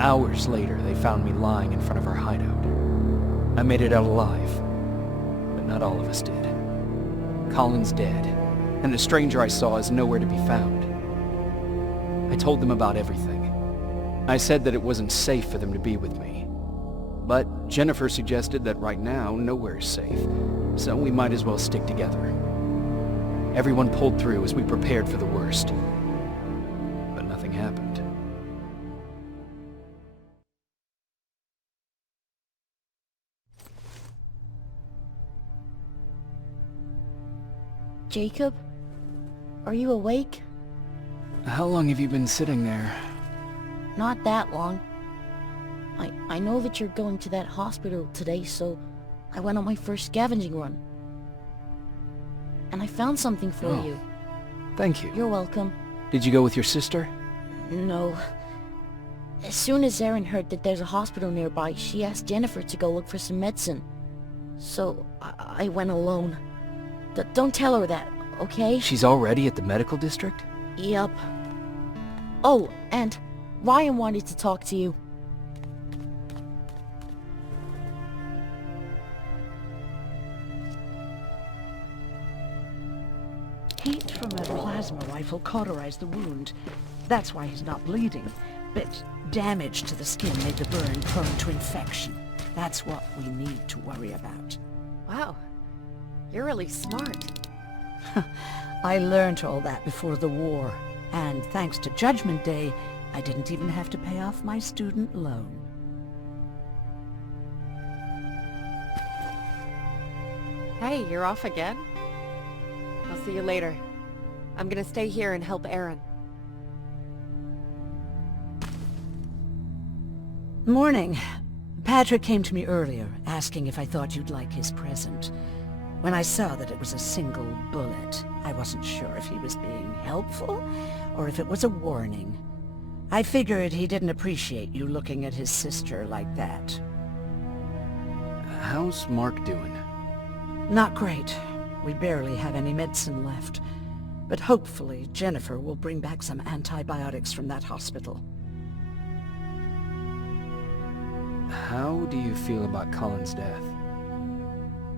Hours later, they found me lying in front of our hideout. I made it out alive, but not all of us did. Colin's dead, and the stranger I saw is nowhere to be found. I told them about everything. I said that it wasn't safe for them to be with me. But Jennifer suggested that right now, nowhere is safe, so we might as well stick together. Everyone pulled through as we prepared for the worst. But nothing happened. Jacob? Are you awake? How long have you been sitting there? Not that long. I know that you're going to that hospital today, so I went on my first scavenging run. And I found something for you. Thank you. You're welcome. Did you go with your sister? No. As soon as Erin heard that there's a hospital nearby, she asked Jennifer to go look for some medicine. So I went alone. Don't tell her that, okay? She's already at the medical district? Yup. Oh, and Ryan wanted to talk to you. Heat from a plasma rifle cauterized the wound. That's why he's not bleeding. But damage to the skin made the burn prone to infection. That's what we need to worry about. Wow. You're really smart. I learned all that before the war. And thanks to Judgment Day, I didn't even have to pay off my student loan. Hey, you're off again? I'll see you later. I'm gonna stay here and help Erin. Morning. Patrick came to me earlier, asking if I thought you'd like his present. When I saw that it was a single bullet, I wasn't sure if he was being helpful or if it was a warning. I figured he didn't appreciate you looking at his sister like that. How's Mark doing? Not great. We barely have any medicine left. But hopefully Jennifer will bring back some antibiotics from that hospital. How do you feel about Colin's death?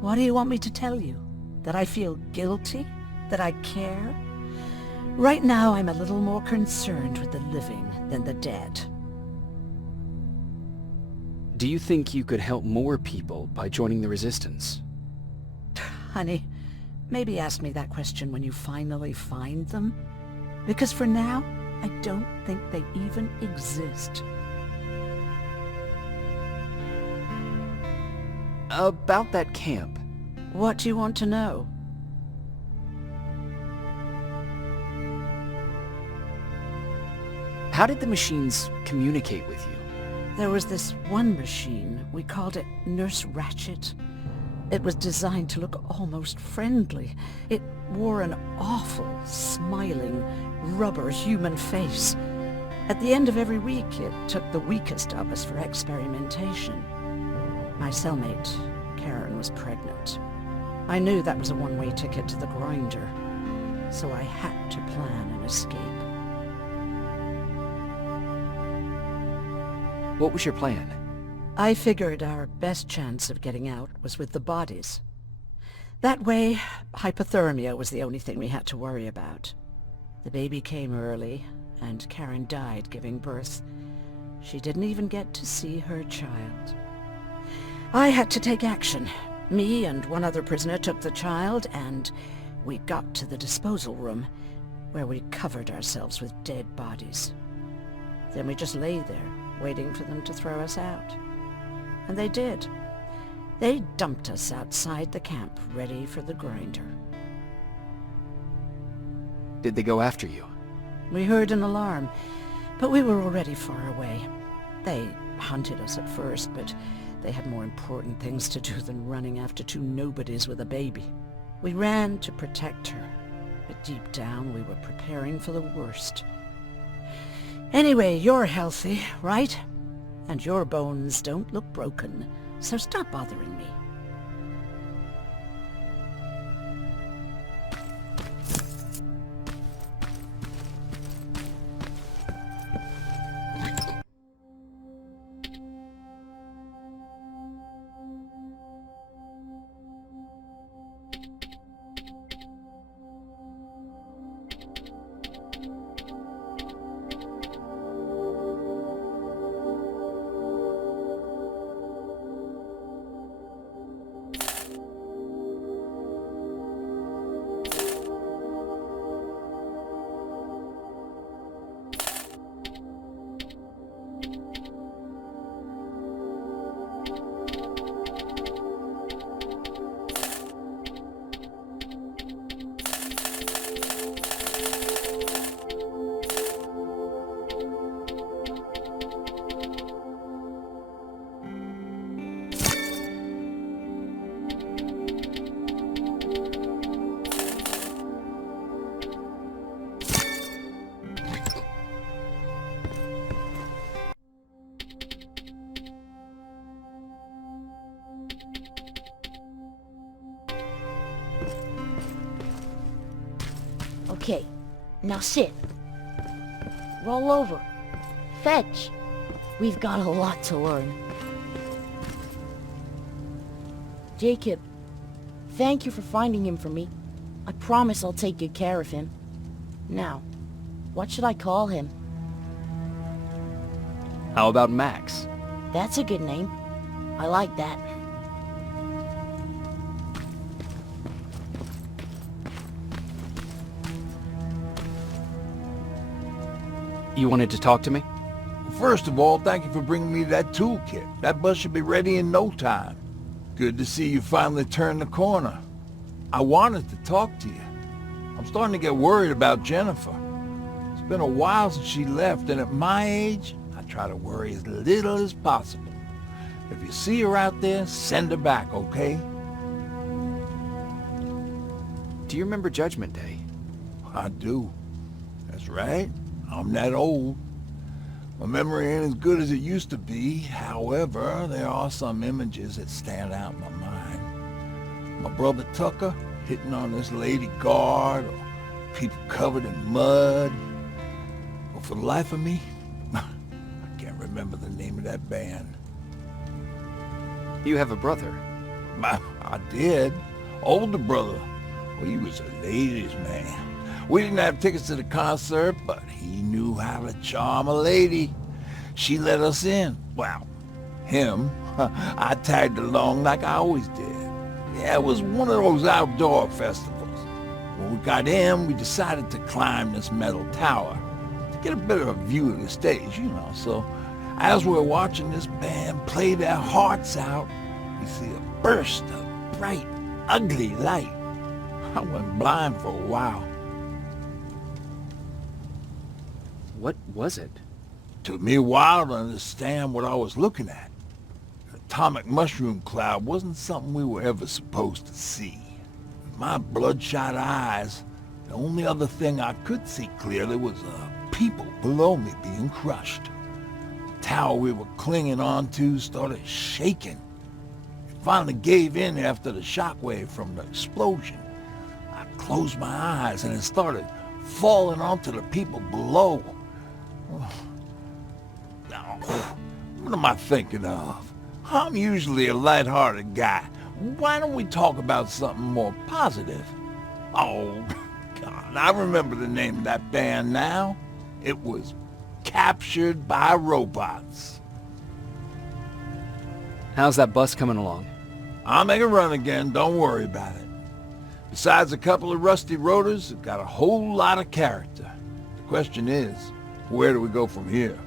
What do you want me to tell you? That I feel guilty? That I care? Right now I'm a little more concerned with the living than the dead. Do you think you could help more people by joining the Resistance? Honey, maybe ask me that question when you finally find them. Because for now, I don't think they even exist. About that camp. What do you want to know? How did the machines communicate with you? There was this one machine. We called it Nurse Ratchet. It was designed to look almost friendly. It wore an awful, smiling, rubber human face. At the end of every week, it took the weakest of us for experimentation. My cellmate, Karen, was pregnant. I knew that was a one-way ticket to the grinder, so I had to plan an escape. What was your plan? I figured our best chance of getting out was with the bodies. That way, hypothermia was the only thing we had to worry about. The baby came early, and Karen died giving birth. She didn't even get to see her child. I had to take action. Me and one other prisoner took the child, and we got to the disposal room, where we covered ourselves with dead bodies. Then we just lay there, waiting for them to throw us out. And they did. They dumped us outside the camp, ready for the grinder. Did they go after you? We heard an alarm, but we were already far away. They hunted us at first, but they had more important things to do than running after two nobodies with a baby. We ran to protect her, but deep down we were preparing for the worst. Anyway, you're healthy, right? And your bones don't look broken, so stop bothering me. Okay, now sit. Roll over. Fetch. We've got a lot to learn. Jacob, thank you for finding him for me. I promise I'll take good care of him. Now, what should I call him? How about Max? That's a good name. I like that. You wanted to talk to me? First of all, thank you for bringing me that toolkit. That bus should be ready in no time. Good to see you finally turned the corner. I wanted to talk to you. I'm starting to get worried about Jennifer. It's been a while since she left, and at my age, I try to worry as little as possible. If you see her out there, send her back, okay? Do you remember Judgment Day? I do. That's right. I'm that old. My memory ain't as good as it used to be. However, there are some images that stand out in my mind. My brother Tucker hitting on this lady guard, or people covered in mud. But for the life of me, I can't remember the name of that band. You have a brother. I did. Older brother. Well, he was a ladies' man. We didn't have tickets to the concert, but he knew how to charm a lady. She let us in. Well, him. I tagged along like I always did. Yeah, it was one of those outdoor festivals. When we got in, we decided to climb this metal tower to get a better view of the stage, you know. So as we're watching this band play their hearts out, we see a burst of bright, ugly light. I went blind for a while. What was it? Took me a while to understand what I was looking at. An atomic mushroom cloud wasn't something we were ever supposed to see. With my bloodshot eyes, the only other thing I could see clearly was people below me being crushed. The tower we were clinging onto started shaking. It finally gave in after the shockwave from the explosion. I closed my eyes and it started falling onto the people below. Now, what am I thinking of? I'm usually a light-hearted guy. Why don't we talk about something more positive? Oh, God, I remember the name of that band now. It was Captured by Robots. How's that bus coming along? I'll make a run again, don't worry about it. Besides a couple of rusty rotors, it got a whole lot of character. The question is, where do we go from here?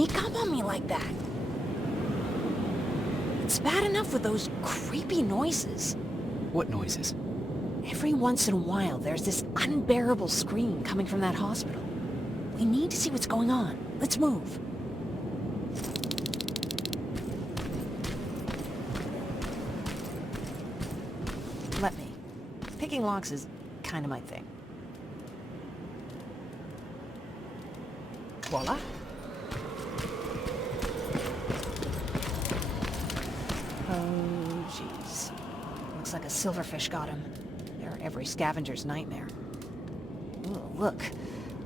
sneak up on me like that? It's bad enough with those creepy noises. What noises? Every once in a while, there's this unbearable scream coming from that hospital. We need to see what's going on. Let's move. Let me. Picking locks is kind of my thing. Voila. Oh, jeez. Looks like a silverfish got him. They're every scavenger's nightmare. Ooh, look.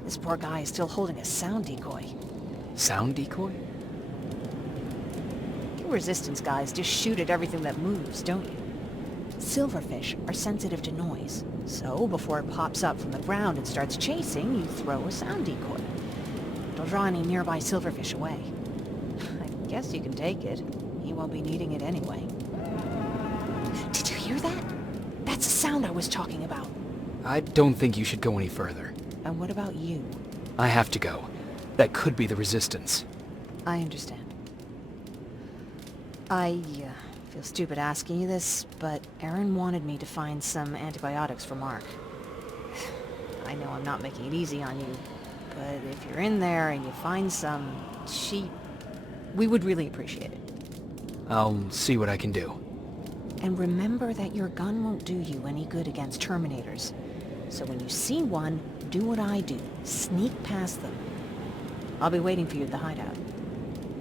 This poor guy is still holding a sound decoy. Sound decoy? You Resistance guys just shoot at everything that moves, don't you? Silverfish are sensitive to noise, so before it pops up from the ground and starts chasing, you throw a sound decoy. It'll draw any nearby silverfish away. I guess you can take it. He won't be needing it anyway. Did you hear that? That's the sound I was talking about. I don't think you should go any further. And what about you? I have to go. That could be the Resistance. I understand. I feel stupid asking you this, but Erin wanted me to find some antibiotics for Mark. I know I'm not making it easy on you, but if you're in there and you find some, we would really appreciate it. I'll see what I can do. And remember that your gun won't do you any good against Terminators. So when you see one, do what I do. Sneak past them. I'll be waiting for you at the hideout.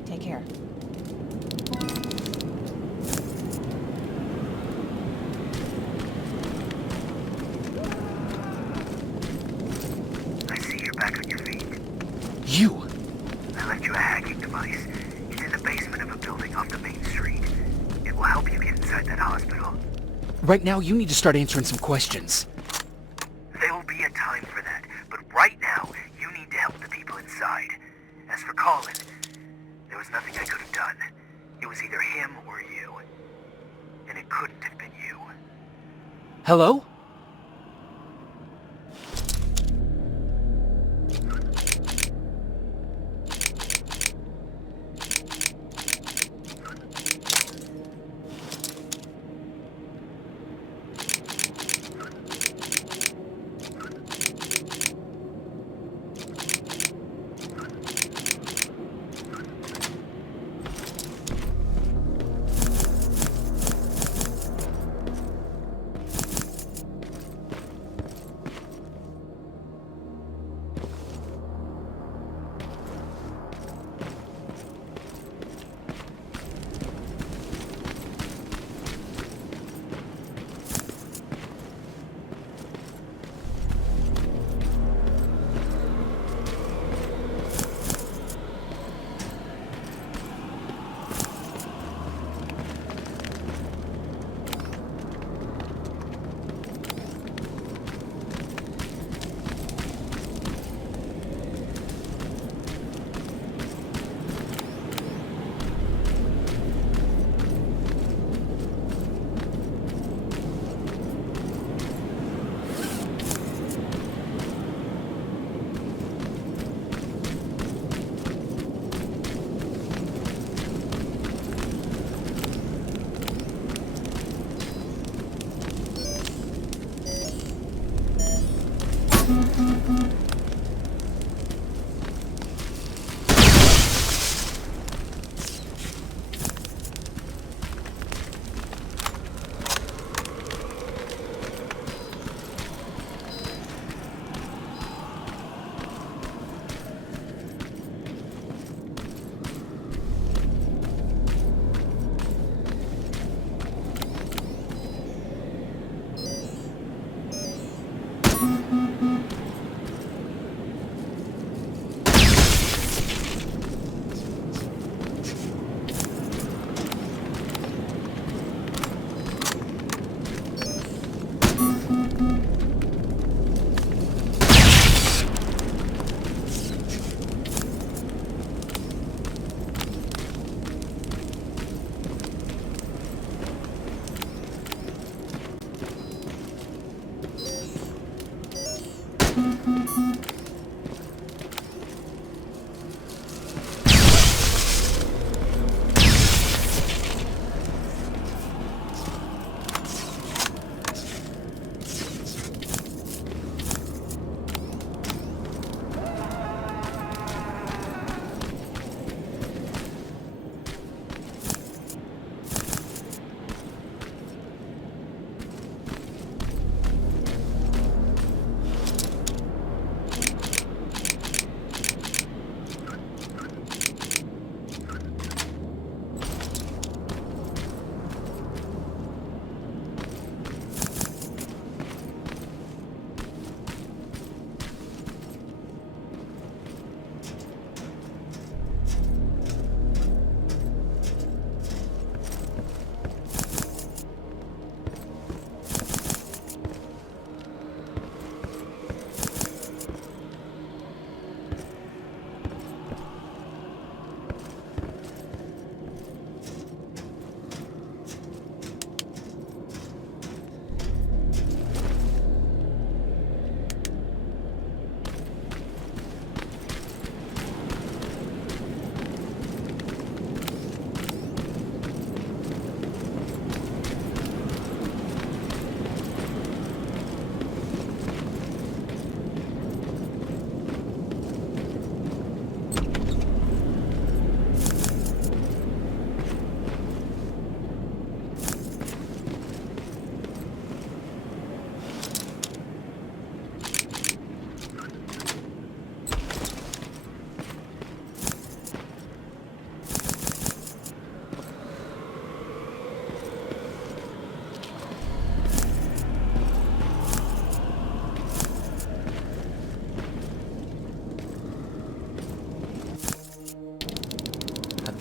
Take care. I see you're back on your feet. You! I left you a hacking device. It's in the basement of a building off the main street. It will help you get inside that hospital. Right now, you need to start answering some questions. There will be a time for that, but right now, you need to help the people inside. As for Colin, there was nothing I could have done. It was either him or you. And it couldn't have been you. Hello?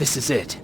This is it.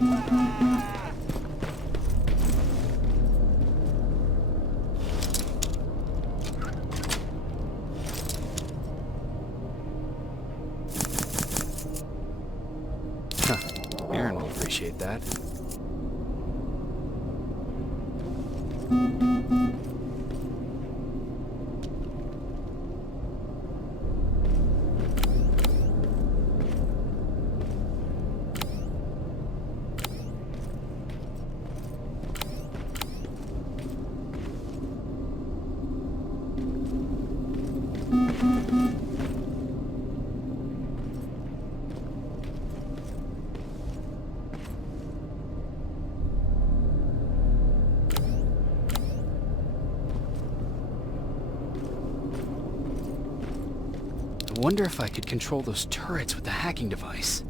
Huh. Aaron will appreciate that. I wonder if I could control those turrets with the hacking device.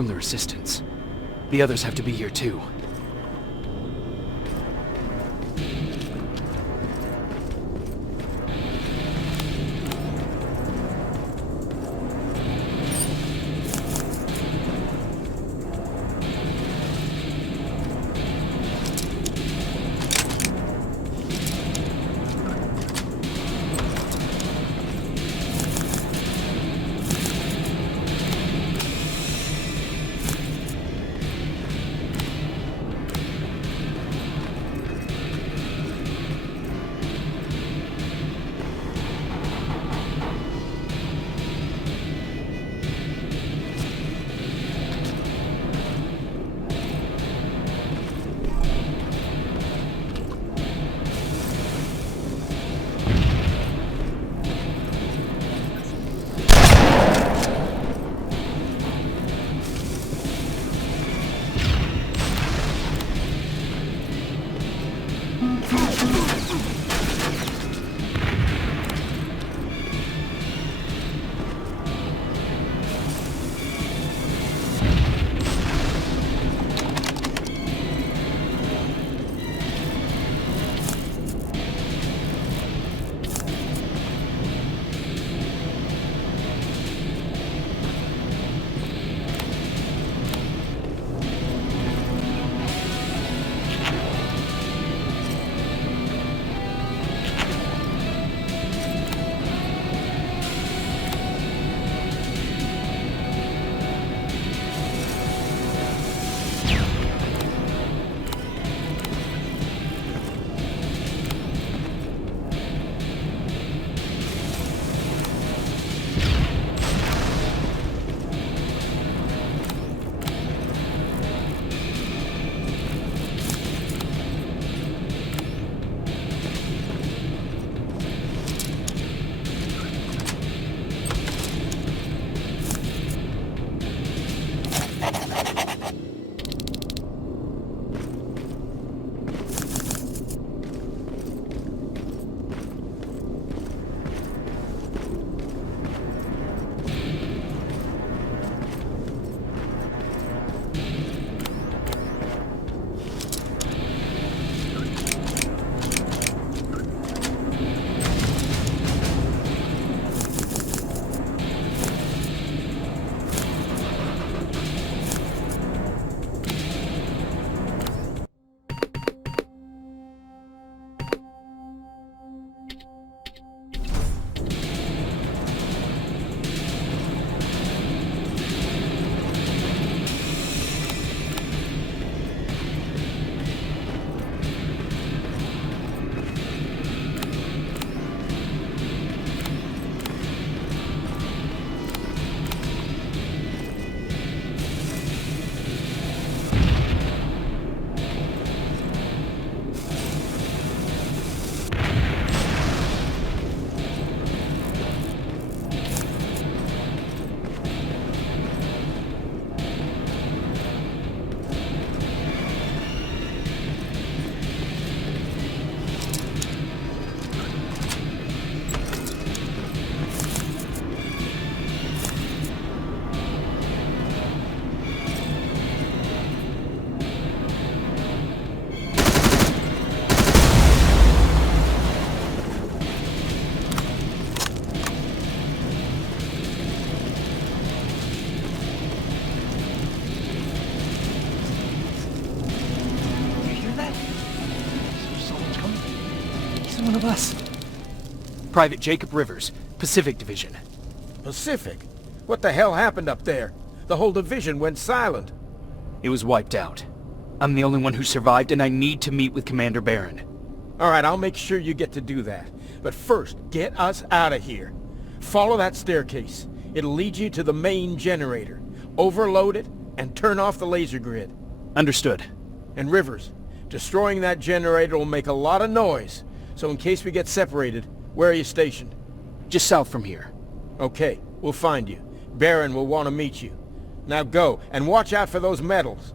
from the Resistance. The others have to be here too. One of us. Private Jacob Rivers, Pacific Division. Pacific? What the hell happened up there? The whole division went silent. It was wiped out. I'm the only one who survived, and I need to meet with Commander Barron. Alright, I'll make sure you get to do that. But first, get us out of here. Follow that staircase. It'll lead you to the main generator. Overload it, and turn off the laser grid. Understood. And Rivers, destroying that generator will make a lot of noise. So in case we get separated, where are you stationed? Just south from here. Okay, we'll find you. Barron will want to meet you. Now go, and watch out for those medals.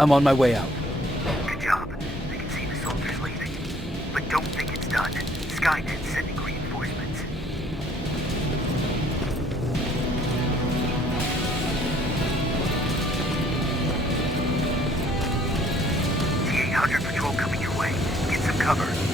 I'm on my way out. Good job. I can see the soldiers leaving. But don't think it's done. Skynet's sending reinforcements. T-800 patrol coming your way. Get some cover.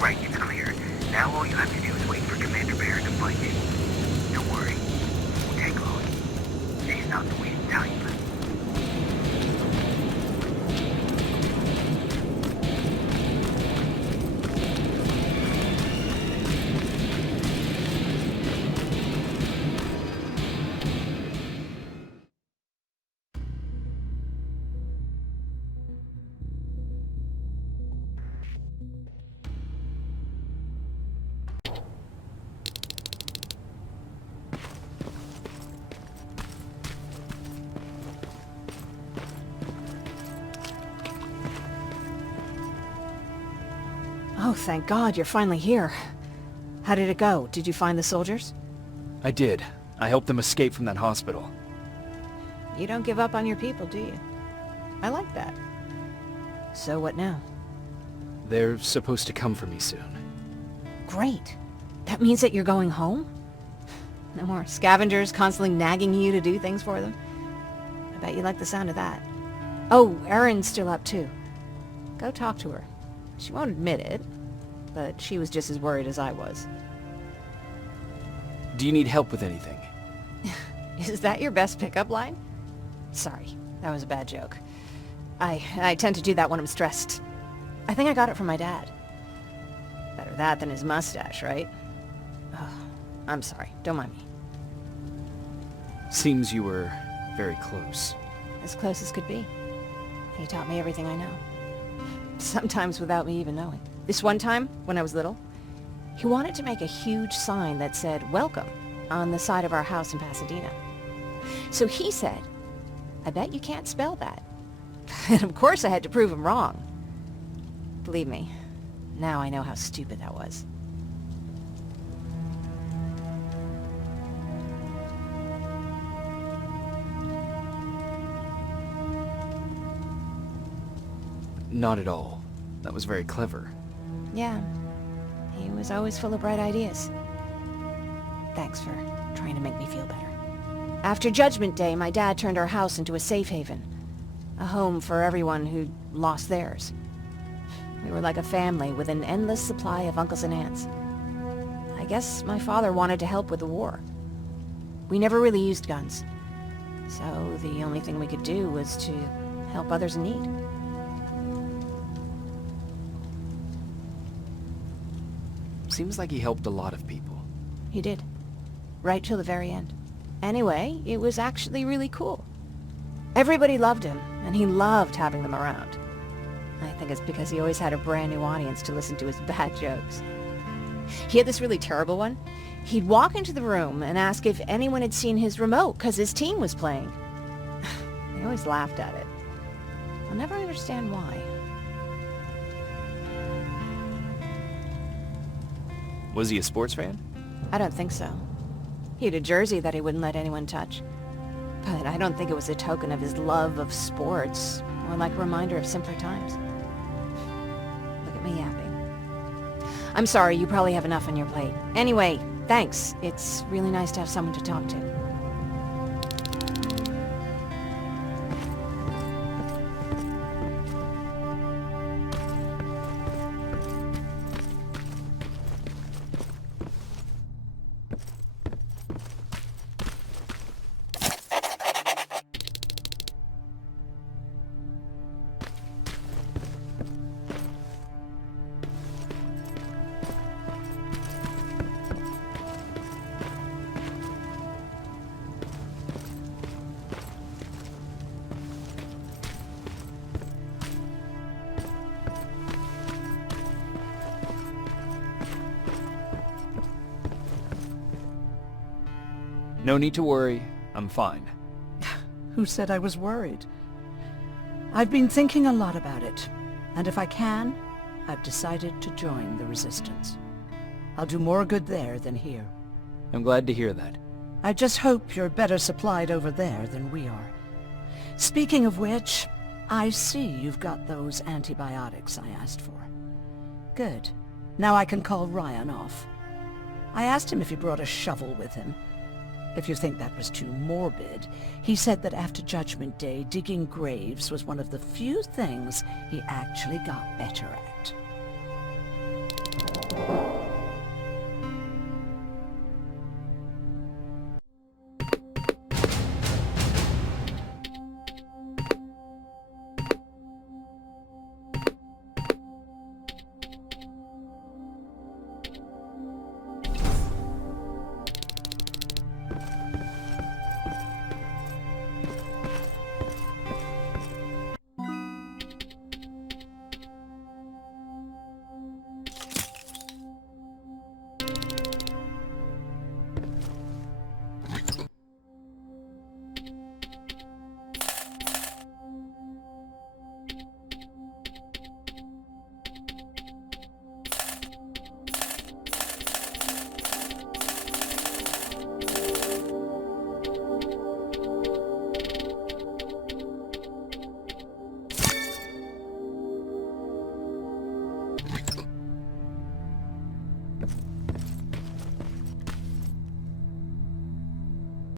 Alright, it's clear. Now all you have to do is wait for Commander Barron to find you. Don't worry. It won't take long. She's not the waiting type. Oh, thank God, you're finally here. How did it go? Did you find the soldiers? I did. I helped them escape from that hospital. You don't give up on your people, do you? I like that. So what now? They're supposed to come for me soon. Great. That means that you're going home? No more scavengers constantly nagging you to do things for them? I bet you like the sound of that. Oh, Erin's still up too. Go talk to her. She won't admit it, but she was just as worried as I was. Do you need help with anything? Is that your best pickup line? Sorry, that was a bad joke. I tend to do that when I'm stressed. I think I got it from my dad. Better that than his mustache, right? Oh, I'm sorry, don't mind me. Seems you were very close. As close as could be. He taught me everything I know. Sometimes without me even knowing. This one time, when I was little, he wanted to make a huge sign that said, "Welcome," on the side of our house in Pasadena. So he said, "I bet you can't spell that." And of course I had to prove him wrong. Believe me, now I know how stupid that was. Not at all. That was very clever. Yeah, he was always full of bright ideas. Thanks for trying to make me feel better. After Judgment Day, my dad turned our house into a safe haven. A home for everyone who'd lost theirs. We were like a family with an endless supply of uncles and aunts. I guess my father wanted to help with the war. We never really used guns. So the only thing we could do was to help others in need. Seems like he helped a lot of people. He did. Right till the very end. Anyway, it was actually really cool. Everybody loved him, and he loved having them around. I think it's because he always had a brand new audience to listen to his bad jokes. He had this really terrible one. He'd walk into the room and ask if anyone had seen his remote because his team was playing. They always laughed at it. I'll never understand why. Was he a sports fan? I don't think so. He had a jersey that he wouldn't let anyone touch. But I don't think it was a token of his love of sports, more like a reminder of simpler times. Look at me yapping. I'm sorry, you probably have enough on your plate. Anyway, thanks. It's really nice to have someone to talk to. No need to worry. I'm fine. Who said I was worried? I've been thinking a lot about it, and if I can, I've decided to join the Resistance. I'll do more good there than here. I'm glad to hear that. I just hope you're better supplied over there than we are. Speaking of which, I see you've got those antibiotics I asked for. Good. Now I can call Ryan off. I asked him if he brought a shovel with him. If you think that was too morbid, he said that after Judgment Day, digging graves was one of the few things he actually got better at.